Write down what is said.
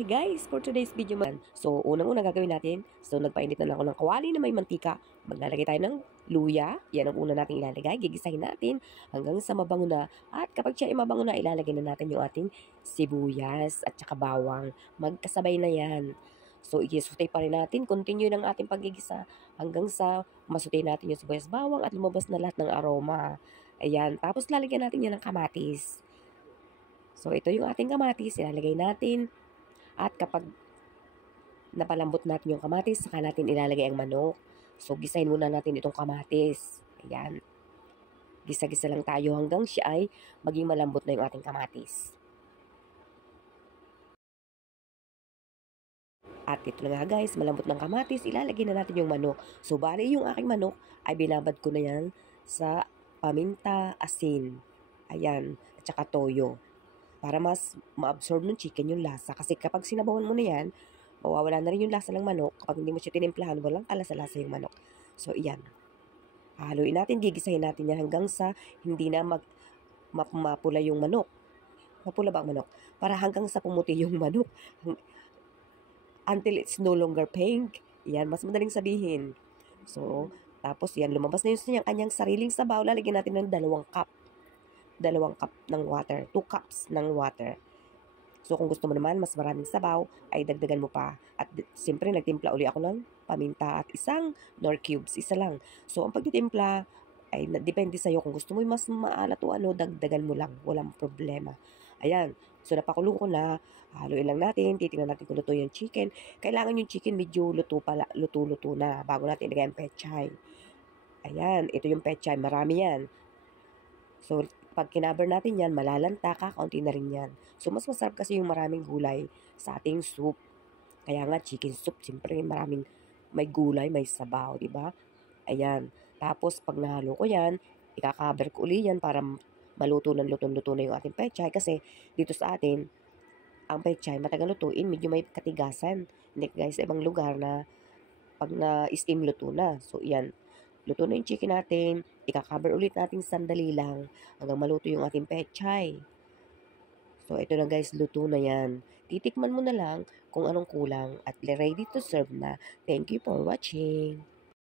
Hi guys, for today's video man. So, unang-una gagawin natin. So, nagpainit na lang ako ng kawali na may mantika. Maglalagay tayo ng luya. Yan ang una natin ilalagay. Gigisahin natin hanggang sa mabango na. At kapag siya ay mabango na, ilalagay na natin yung ating sibuyas at saka bawang. Magkasabay na yan. So, i-saute pa rin natin. Continue ng ating pagigisa hanggang sa masute natin yung sibuyas bawang at lumabas na lahat ng aroma. Ayan. Tapos, lalagyan natin yan ng kamatis. So, ito yung ating kamatis. Ilalagay natin. At kapag napalambot natin yung kamatis, saka natin ilalagay ang manok. So, gisahin muna natin itong kamatis. Ayan. Gisa-gisa lang tayo hanggang siya ay maging malambot na yung ating kamatis. At ito na nga guys, malambot ng kamatis, ilalagay na natin yung manok. So, bali yung aking manok ay binabad ko na yan sa paminta, asin. Ayan. At saka toyo. Para mas ma-absorb ng chicken yung lasa. Kasi kapag sinabawan mo na yan, mawawala na rin yung lasa ng manok. Kapag hindi mo siya tinimplahan, walang kalasa-lasa yung manok. So, iyan. Haluin natin, gigisahin natin yan hanggang sa hindi na mapula yung manok. Mapula ba ang manok? Para hanggang sa pumuti yung manok. Until it's no longer pink. Yan, mas madaling sabihin. So, tapos yan, lumabas na yung kanyang sariling sabaw. Lalagyan natin ng 2 cup ng water, 2 cups ng water. So, kung gusto mo naman, mas maraming sabaw, ay dagdagan mo pa. At siyempre, nagtimpla uli ako ng paminta at isang nor cubes, isa lang. So, ang pagtitimpla, ay depende sa'yo. Kung gusto mo mas maalat o ano, dagdagan mo lang. Walang problema. Ayan. So, napakulo ko na. Haluin lang natin. Titingnan natin kung luto yung chicken. Kailangan yung chicken medyo luto na bago natin ilagay ang pechay. Ayan. Ito yung pechay. Marami yan. So, pag kinaber natin yan, malalanta, kakaunti na rin yan. So, mas masarap kasi yung maraming gulay sa ating soup. Kaya nga, chicken soup, siyempre may gulay, may sabaw, di ba? Ayan. Tapos, pag nahalo ko yan, ikakaber ko uli yan para maluto na yung ating pechay. Kasi, dito sa atin, ang pechay, matagal lutuin, medyo may katigasan. Hindi guys, sa ibang lugar na pag na-steam luto na. So, yan. Luto na yung chicken natin. Ika-cover ulit natin sandali lang hanggang maluto yung ating pechay. So, ito na guys, luto na yan. Titikman mo na lang kung anong kulang at ready to serve na. Thank you for watching.